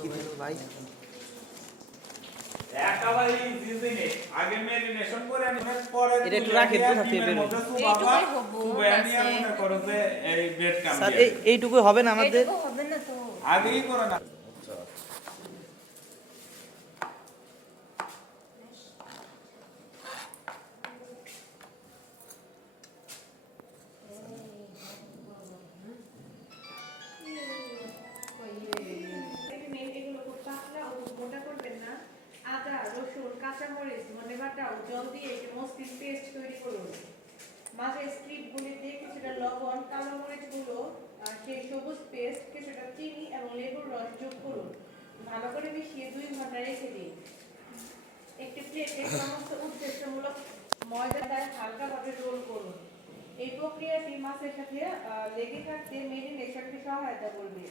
কি দিল ভাই? একেবারে জিজিনে আগে মেরিনেশন করে আনি পরে এটা একটু রাখেন, কোথা থেকে বের হবে? বাবা সুবে নিয়ে মনে করো যে এই বেড কাম স্যার এইটুকু হবে না আমাদের? এইটুকু হবে না তো। আগেই করে না। আদা, রসুন, কাঁচামরিচ, ধনেপাতা ও জল দিয়ে একটি মসৃণ পেস্ট তৈরি করুন। মাছের স্ট্রিপগুলিতে কিছুটা লবণ, কালো মরিচ গুঁড়ো, সেই সবুজ পেস্ট, কিছুটা চিনি এবং লেবুর রস যোগ করুন। ভালো করে মিশিয়ে 2 ঘন্টা রেখে দিন। একটি প্লেটে সমস্ত উদ্দেশ্যমূলক ময়দায় হালকাভাবে রোল করুন। এই প্রক্রিয়াটি মাছের সাথে লেগে থাকতে মেরিনেশনকে সহায়তা করবে।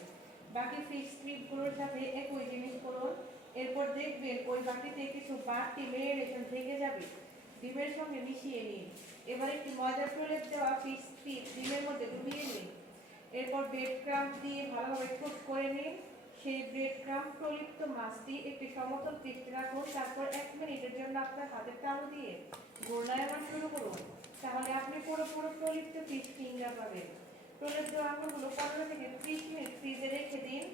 বাকি ফিশ স্ট্রিপগুলোর সাথে একই জিনিস করুন। এরপর দেখবেন ওই বাটিতে কিছু বাড়তি মেরিনেশন থেকে যাবে। ডিমের সঙ্গে মিশিয়ে নিন। এবার একটি ময়দার প্রলেপ দেওয়া ফিশ স্ট্রিপ ডিমের মধ্যে ডুবিয়ে নিন। এরপর ব্রেড ক্রাম্ব দিয়ে ভালোভাবে কোট করে নিন। সেই ব্রেড ক্রাম্ব প্রলিপ্ত মাছটি একটি সমতল পৃষ্ঠে রাখুন। তারপর 1 মিনিটের জন্য আপনার হাতের তালু দিয়ে ঘূর্ণায়মান শুরু করুন। তাহলে আপনি পুরো প্রলিপ্ত ফিশ ফিঙ্গার পাবেন। প্রলেপ দেওয়া আঙুলগুলো 15 থেকে 30 মিনিট ফ্রিজে রেখে দিন।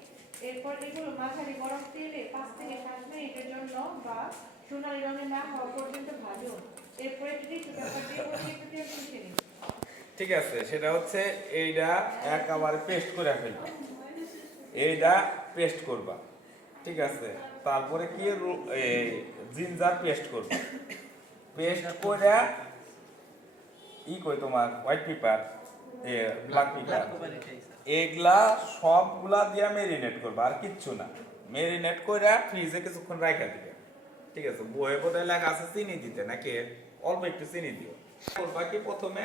এরপর এগুলো মাঝারি গরম তেলে 5 থেকে 7 মিনিটের জন্য বা সোনালি রঙে না হওয়া পর্যন্ত ভাজুন। এরপর একটি টিস্যু পেপার দিয়ে একটু তেল মুছে নিন। ঠিক আছে, সেটা হচ্ছে এইটা একেবারে পেস্ট করে ফেলবা, এইটা পেস্ট করবা। ঠিক আছে, তারপরে কি জিঞ্জার পেস্ট করবা। পেস্ট করে কই তোমার হোয়াইট পেপার, ব্ল্যাক পেপার, এগুলা সবগুলা দিয়া মেরিনেট করবা, আর কিচ্ছু না। মেরিনেট করে ফ্রিজে কিছুক্ষণ রাখা দিবে। ঠিক আছে, বইয়ে বোধহয় লেখা আছে চিনি দিতে, নাকি অল্প একটু চিনি দিও। করবা কি, প্রথমে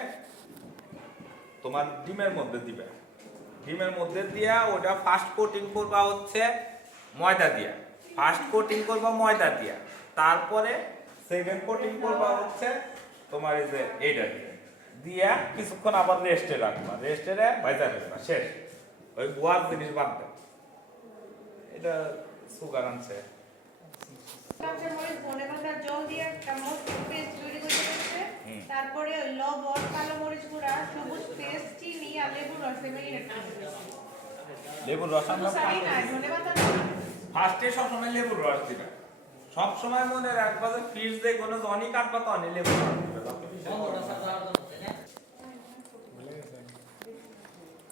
তোমার ডিমের মধ্যে দিবে, ডিমের মধ্যে দিয়া ওটা ফার্স্ট কোটিং করবা হচ্ছে ময়দা দিয়া, ফার্স্ট কোটিং করবা ময়দা দিয়া, তারপরে সেকেন্ড কোটিং করবা হচ্ছে তোমার এই যে এইটা দিয়ে দিয়া কিছুক্ষণ আবার রেস্টে রাখবা, রেস্টে ভাজা ফেলবা, শেষ। ওই গোয়ার জিনিস বাদ দাও। এটা সুগার আনছে। কাঁচামরিচ, ধনেপাতা, জল দিয়ে একটা মসৃণ পেস্ট তৈরি করতে হচ্ছে। তারপরে ওই লবণ, কালো মরিচ গুঁড়া, সবুজ পেস্ট, চিনি আর লেবুর রস মেরিনেট করতে হবে। লেবুর রস আমরা ধনেপাতা ফার্স্টে সবসময় লেবুর রস দিবে। সব সময় মনে রাখবা যে ফিশ দিয়ে কোনো জনি কাটবা তো অনেক লেবুর রস দিবে।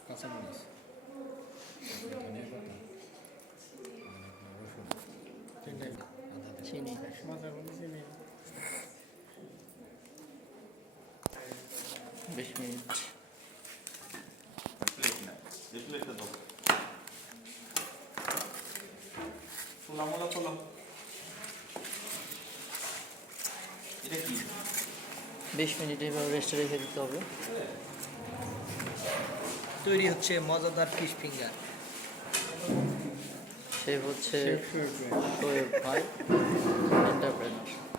কাঁচামরিচ, চিনি। বিশ মিনিট। এটা কি? 20 মিনিট এভাবে রেস্টে রেখে দিতে হবে। তৈরি হচ্ছে মজাদার ফিশ ফিঙ্গার। সে হচ্ছে শোয়েব ভাই।